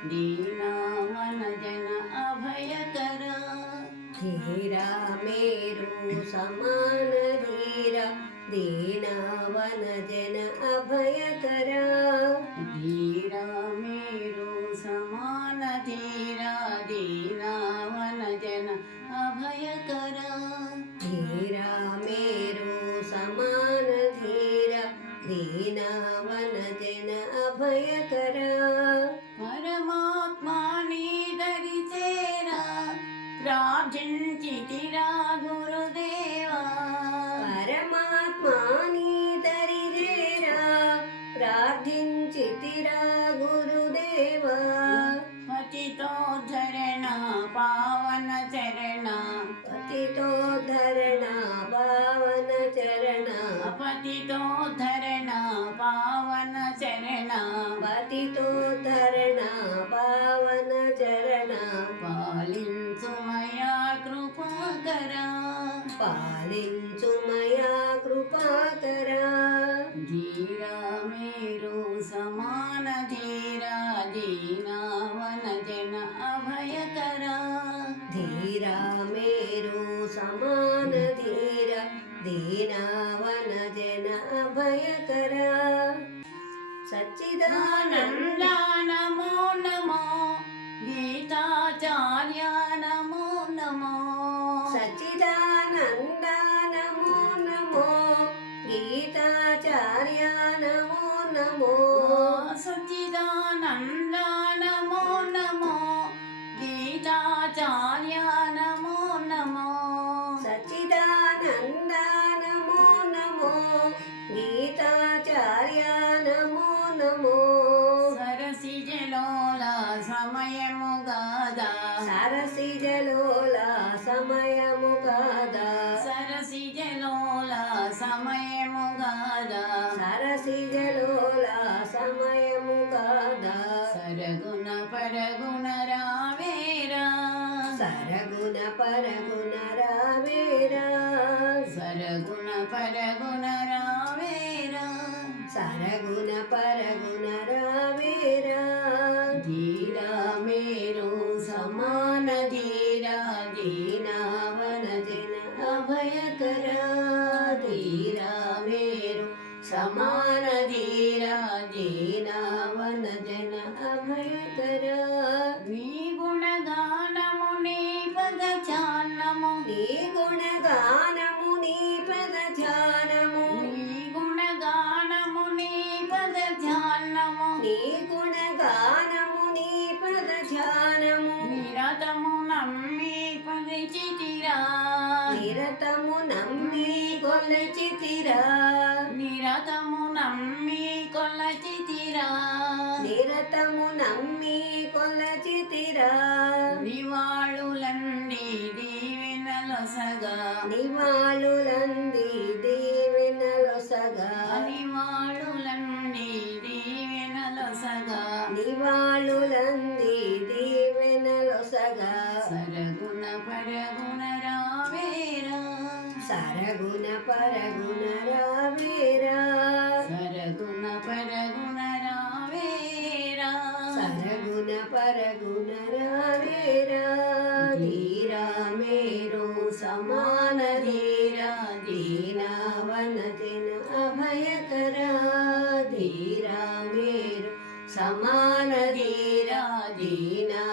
दीनावन जन अभयकर। धीरा मेरु समान धीरा दीनावन जन अभयकरा। धीरा मेरु समान धीरा दीनावन जन अभयकरा। धीरा मेरु समान धीरा दीनावन जन अभयकरा। परमात्मा नी दरि చేరా ప్రార్థించితిరా గురుదేవా। పరమాత్మా నీ దరి చేరా ప్రార్థించితిరా గురుదేవా। పతితోద్ధరణ పావన చరణ పతితోద్ధరణ పావన చరణ పతితోద్ధరణ పావన చరణ పతితోద్ధరణ పావన చరణ పాలించుమయా కృపాకరా। పాలించుమయా కృపాకరా। ధీరా మేరు సమాన ధీరా దీనావన జన అభయకరా। ధీరా మేరు సమాన ధీర దీనావన జన అభయకరా। సచ్చిదానంద నమో నమో గీతాచార్య నమో నమో। సచ్చిదానంద నమో నమో గీతాచార్య నమో నమో। సచ్చిదానంద నమో నమో గీతాచార్య నమో నమో। సచ్చిదానంద నమో నమో గీతాచార్య నమో నమో। సరసిజలోల సమయము గాదా సరసిజలోల సమయము కాదా సరసిజలోల సమయము గాదా సరసిజలోల సమయము కాదా। సరగుణ పరగుణ రావేరా సరగుణ పరగుణ రావేరా సరగుణ పరగుణ రావేరా సరగుణ పరగుణ రావేరా। ధీరా మేరు సమాన ధీరా దీనావన జన అభయకరా। ధీరా మేరు సమాన ధీరా దీనావన జన అభయకరా। నీ గుణగానము నీ పద ధ్యానము నీ గుణగానము నీ పద ధ్యానము నీ గుణగానము నీ పద ధ్యానము నీ గుణగానము నీ పద ధ్యానము నిరతము నమ్మి పరిచితిరా నిరతము నమ్మి కొలచితిరా నిరతము నమ్మి కొలచితిరా నిరతము నమ్మి కొలచితిరా। నివాళులండి దీవెనలొసగా నివాళులంది దీవెనలొసగా నివాళులండి దీవెనలొసగా నివాళులంది దీవెనలొసగా। సరగుణ పరగుణ రావేరా సరగుణ పరగుణ రావేరా సరగుణ పరగుణ రావేరా సరగుణ పరగుణ రావేరా। ధీరా మేరు సమాన ధీరా దీనావన జన అభయకరా। ధీరా మేరు సమాన ధీరా దీనా